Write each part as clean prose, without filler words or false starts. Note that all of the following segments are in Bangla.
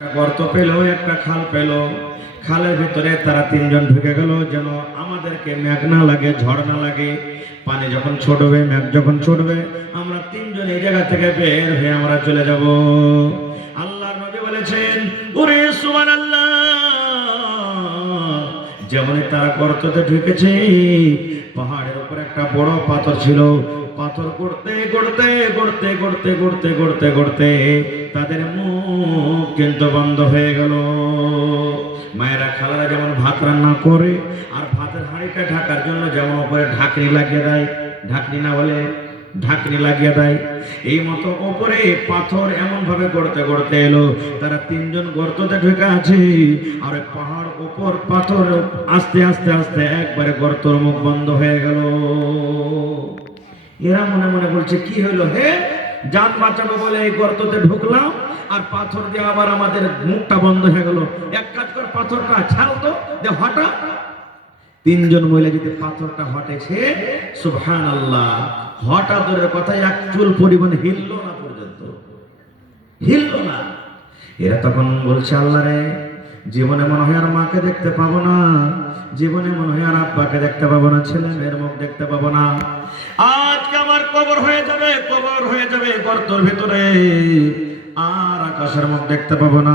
গর্ত পেল, একটা খাল পেল। খালের ভিতরে তারা তিনজন ঢুকে গেল, যেন আমাদেরকে মেঘ না লাগে, ঝড় না লাগে। পানি যখন ছুটবে, মেঘ যখন ছুটবে, আমরা তিনজন এই জায়গা থেকে বের হয়ে আমরা চলে যাব। আল্লাহর নবী বলেছেন, ওরে সুবহানাল্লাহ, যেমন তারা গর্ততে ঢুকেছে, পাহাড়ের উপর একটা বড় পাথর ছিল। পাথর করতে করতে করতে করতে করতে করতে করতে তাদের মুখ কিন্তু বন্ধ হয়ে গেল। মায়েরা খালারা যেমন ভাত রান্না করে আর ভাতের হাঁড়িটা ঢাকার জন্য যেমন উপরে ঢাকনি লাগিয়ে দেয়, ঢাকনি না বলে ঢাকনি লাগিয়ে দেয়, এই মতো উপরে পাথর এমন ভাবে গড়তে গড়তে এলো। তারা তিনজন গর্ততে ঢুকে আছে, আর পাহাড় উপর পাথর আস্তে আস্তে আস্তে একবারে গর্তর মুখ বন্ধ হয়ে গেল। এরা মনে মনে বলছে, কি হলো হে, জান বাঁচাবো বলে এই গর্ততে ঢুকলাম, আর পাথর দিয়ে আবার আমাদের মুখটা বন্ধ হয়ে গেল। এক কাজ কর, পাথরটা ছাড় তো, যে হঠাৎ তিনজন মহিলা যদি পাথরটা হটেছে, সুবহানাল্লাহ, হঠাৎ ওদের কথা এক চুল পরিমাণ হিলল না, পর্যন্ত হিলল না। এরা তখন বলছে, আল্লাহ রে, জীবনে মনে হয় আর মাকে দেখতে পাবো না, জীবনে মনে হয় আর আব্বাকে দেখতে পাবো না, ছেলে মেয়ের মুখ দেখতে পাবো না। আজকে আমার কবর হয়ে যাবে, কবর হয়ে যাবে গর্তের ভিতরে, আর আকাশের মুখ দেখতে পাবো না।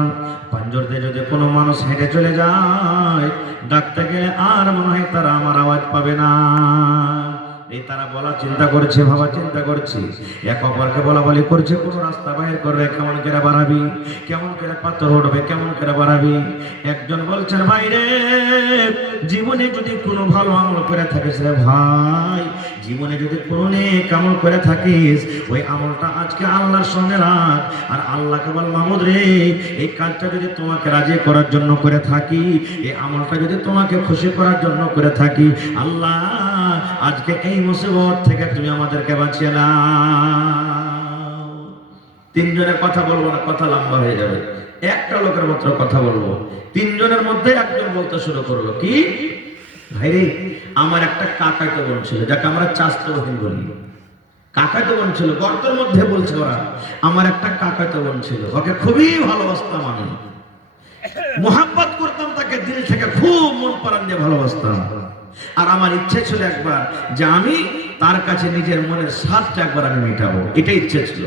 পাঞ্জর দিয়ে যদি কোনো মানুষ হেঁটে চলে যায়, ডাকতে গেলে আর মনে হয় তারা আমার আওয়াজ পাবে না। এই তারা বলা চিন্তা করছে, ভাবা চিন্তা করছে, এক অপরকে বলা বলি করছে, কোন রাস্তা বাইর করবে, কেমন করে বাড়াবি, কেমন করে পাথর উঠবে, কেমন করে বাড়াবি। একজন বলছেন, ভাই রে, জীবনে যদি কোনো ভালো আমল করে থাকিস রে ভাই, জীবনে যদি কোনো নেক আমল করে থাকিস, ওই আমলটা আজকে আল্লাহর সঙ্গে রাখ, আর আল্লাহকে বল, মাহমুদ রে, এই কাজটা যদি তোমাকে রাজি করার জন্য করে থাকি, এই আমলটা যদি তোমাকে খুশি করার জন্য করে থাকি, আল্লাহ আজকে এই মুসিবত থেকে তুমি আমাদেরকে বাঁচিয়ে নাও। তিনজনের কথা বলবো না, কথা লম্বা হয়ে যাবে। একটা লোকের মাত্র কথা বলবো। তিনজনের মধ্যে একজন বলতে শুরু করলো, কি ভাই রে, আমার একটা কাকাতো বোন ছিল, যাকে আমরা চাচাতো বোন বলি। কাকাতো বোন ছিল, গর্তের মধ্যে বলছে ওরা, আমার একটা কাকাতো বোন ছিল, ওকে খুবই ভালোবাসতাম আমি, মোহাব্বত করতাম তাকে, দিল থেকে খুব মন প্রাণ দিয়ে ভালোবাসতাম। আর আমার ইচ্ছে ছিল একবার যে আমি তার কাছে নিজের মনের স্বাদটা একবার আমি মেটাবো, এটাই ইচ্ছে ছিল।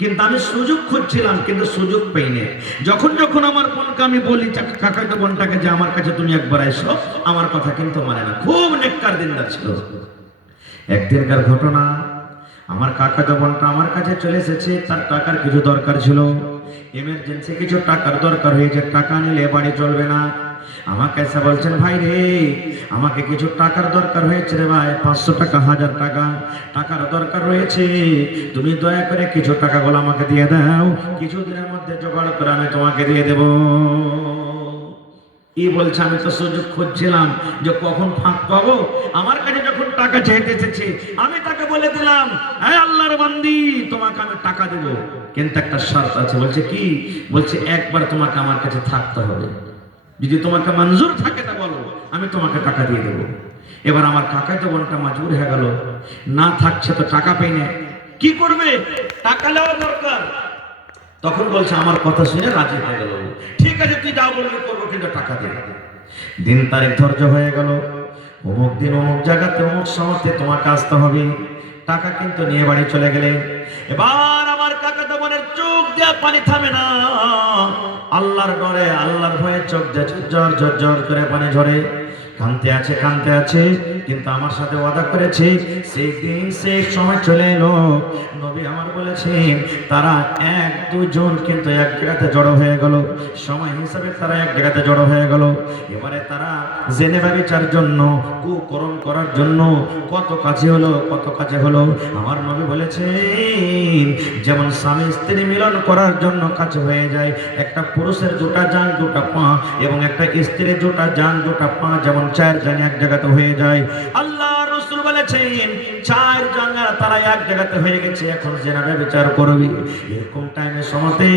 কিন্তু আমি সুযোগ খুঁজছিলাম, কিন্তু সুযোগ পাইনি। যখন যখন আমার বোনকে আমি বলি, কাকাতো বোনটাকে, যে আমার কাছে তুমি একবার এসো, আমার কথা কিন্তু মানে না। খুব নেককার দিনদার ছিল। একদিনকার ঘটনা, আমার কাকাতো বোনটা আমার কাছে চলে এসেছে, তার টাকার কিছু দরকার ছিল, এমার্জেন্সি কিছু টাকার দরকার হয়েছে, টাকা নিলে বাড়ি চলবে না। আমাকে এসে বলছেন, ভাই রে, আমাকে কিছু টাকার দরকার হয়েছে রে ভাই, 500 টাকা, 1000 টাকা টাকার দরকার রয়েছে, তুমি দয়া করে কিছু টাকাগুলো আমাকে দিয়ে দাও, কিছুদিনের মধ্যে জোগাড় করে আমি তোমাকে দিয়ে দেব। কি বলছে, আমি তো সুযোগ খুঁজছিলাম যে কখন ফাঁক পাবো। আমার কাছে যখন টাকা চাইতে এসেছে, আমি তাকে বলে দিলাম, হ্যাঁ আল্লাহর বান্দি, তোমাকে আমি টাকা দেব, কিন্তু একটা শর্ত আছে। বলছে কি? বলছে একবার তোমাকে আমার কাছে থাকতে হবে, যদি তোমাকে মঞ্জুর থাকে তা বলো, আমি তোমাকে টাকা দিয়ে দেবো। এবার আমার কাকাতো বোনটা মজবুর হয়ে গেল, না থাকছে তো টাকা পেয়ে নে, কি করবে, টাকা নেওয়ার দরকার। তখন বলছে, আমার কথা শুনে রাজি হয়ে গেল, ঠিক আছে তুই যা বলবি করবো, কিন্তু টাকা দেবে। দিন তারিখ ধার্য হয়ে গেল, অমুক দিন অমুক জায়গাতে অমুক সময়তে তোমাকে আসতে হবে, টাকা কিন্তু নিয়ে বাড়ি চলে গেলেন। এবার আমার কাকাতো বোনের চোখ দিয়ে পানি থামে না, আল্লাহর ডরে, আল্লাহর ভয়ে চোখ দিয়ে ঝরঝর ঝরঝর করে পানি ঝরে, কাঁদতে আছে কাঁদতে আছে। কিন্তু আমার সাথে ওয়াদা করেছে, সেই দিন সেই সময় চলে এলো। নবী আমার বলেছেন, তারা 1-2 জন কিন্তু এক জায়গাতে জড়ো হয়ে গেল, সময় হিসাবে তারা এক জায়গাতে জড়ো হয়ে গেল। এবারে তারা জেনেবা বিচার জন্য, কুকরণ করার জন্য কত কাছে হলো, কত কাছে হলো। আমার নবী বলেছেন, যেমন স্বামী স্ত্রী মিলন করার জন্য কাছে হয়ে যায়, একটা পুরুষের দুটা জান দুটা পা, এবং একটা স্ত্রীর দুটা জান দুটা পা যেমন 4 জান এক জায়গাতে হয়ে যায়, আল্লাহ রাসূল বলেছেন 4 জানা তারা এক জায়গাতে হয়ে গেছে, এখন জেনাবে বিচার করবি। এরকম টাইমে সময়তে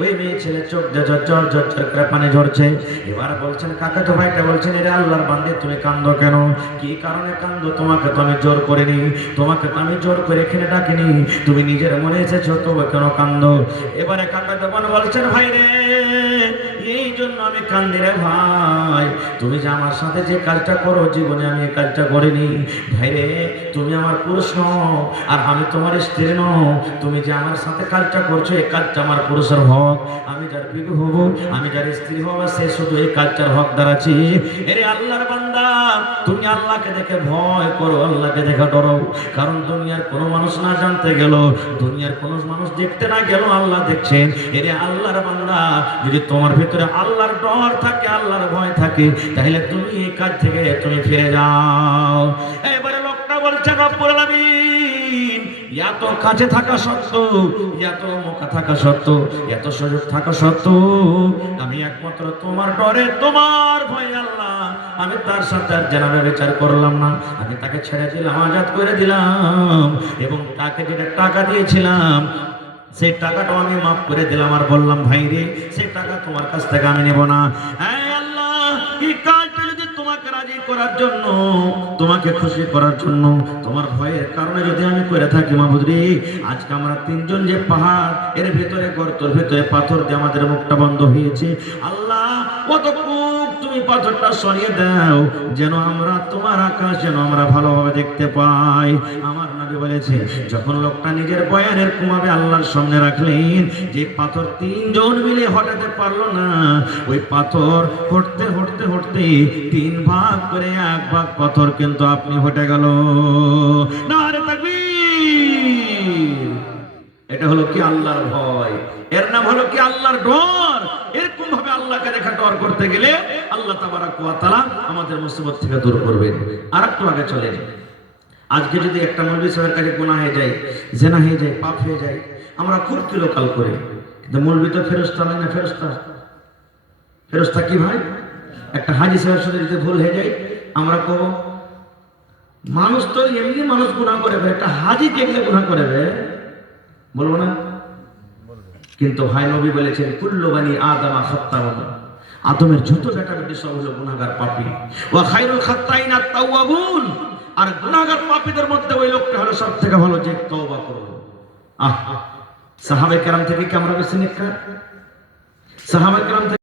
ওই মেয়ে ছেলে চোখ দিয়ে ঝরঝর ঝরঝর করে পানি ঝরছে। এবার বলছেন, কাকাতো ভাইটা বলছেন, এরে আল্লাহর বান্দে, তুমি কান্দো কেন, কি কারণে কান্দো, তোমাকে তো আমি জোর করিনি, তোমাকে তো আমি জোর করে এখানে ডাকিনি, তুমি নিজের মনে এসেছো, তবে কেন কান্দো। এবারে কাকাতো বোন বলছেন, ভাই রে, কান্দি রে ভাই, তুমি যে আমার সাথে যে কাজটা করো, জীবনে আমি এই কাজটা করিনি ভাই রে। তুমি আমার পুরুষ নও আর আমি তোমার স্ত্রী নও, তুমি যে আমার সাথে কাজটা করছো এই কাজটা আমার পুরুষের হক। আমি যার বিবি হব, আমি যার স্ত্রী হব, সে শুধু এই কাজটার হকদার আছে। এরে আল্লাহর বান্দা, তুমি আল্লাহকে দেখে ভয় করো, আল্লাহকে দেখে ডরো। কারণ দুনিয়ার কোনো মানুষ না জানতে গেল, দুনিয়ার কোনো মানুষ দেখতে না গেল, আল্লাহ দেখছেন। এরে আল্লাহর বান্দা, যদি তোমার ভিতরে আল্লাহর ডর থাকে, আল্লাহর ভয় থাকে, তাহলে তুমি এই কাজ থেকে তুমি ফিরে যাও। এবারে লোকটা বলছে রব্বুল আলামিন, এত কাছে থাকা সত্ত্বেও, এত মৌকা থাকা সত্ত্বেও, এত সুযোগ থাকা সত্ত্বেও আমি একমাত্র তোমার ডরে, তোমার ভয় আল্লাহ আমি তার সাথে আর জেনাবে বিচার করলাম না। আমি তাকে ছেড়ে দিলাম, আজাদ করে দিলাম, এবং তাকে যেটা টাকা দিয়েছিলাম সেই টাকাটাও আমি মাফ করে দিলাম। আর বললাম ভাই রে, সেই টাকা তোমার কাছ থেকে আমি নেব না। এই আল্লাহ, এই কাজটা যদি তোমাকে রাজি করার জন্য, তোমাকে খুশি করার জন্য, তোমার ভয়ের কারণে যদি আমি করে থাকি মাহবুদ রে, আজকে আমরা তিনজন যে পাহাড় এর ভেতরে, গর্তের ভেতরে পাথর দিয়ে আমাদের মুখটা বন্ধ হয়েছে, আল্লাহ কতটুক তুমি পাথরটা সরিয়ে দাও, যেন আমরা তোমার আকাশ যেন আমরা ভালোভাবে দেখতে পাই। আমার নবী বলেছে, যখন লোকটা নিজের বয়ানের কুমাবে আল্লাহর সামনে রাখলেন, যে পাথর তিনজন মিলে হটাতে পারলো না, ওই পাথর হটতে হটতে হটতে তিন ভাগ করে এক ভাগ পাথর কিন্তু আপনি হটে গেল। নারে তাকবীর! এটা হলো কি আল্লাহর ভয়, এর নাম হলো কি আল্লাহর ডর। এরকম ভাবে আল্লাহকে দেখা ডর করতে গেলে আল্লাহ তাবারাক ওয়া তাআলা আমাদের মুসিবত থেকে দূর করবেন। আর একটু আগে চলেন, আজকে যদি একটা মৌলভী সাহেবের কাছে গুনাহ হয়ে যায়, জেনা হয়ে যায়, পাপ হয়ে যায়, আমরা খুব কিলোকাল করি, কিন্তু মৌলভী তো ফেরেশতা নয় না। ফেরেশতা, ফেরেশতা কি ভাই? একটা হাজী সাহেবের সাথে যদি ভুল হয়ে যায়, আমরা কব মানুষ তো এমনি মানুষ গুনাহ করে, একটা হাজী দেখলে গুনাহ করে, বলবো না? কিন্তু ভাই নবী বলেছেন, কুল্লু বানি আদম খাত্তাউন, আদমের যত বেটা বেটি সব হলো গুনাহগার, পাপী। ওয়া খায়রুল খাত্তাইন আত-তাওয়াবুন, আর গুনাহগার পাপীদের মধ্যে ওই লোকটা হলো সবথেকে ভালো যে তওবা করলো। সাহাবায়ে কেরাম থেকে কি আমরা বেশি নেককার? সাহাবায়ে কেরাম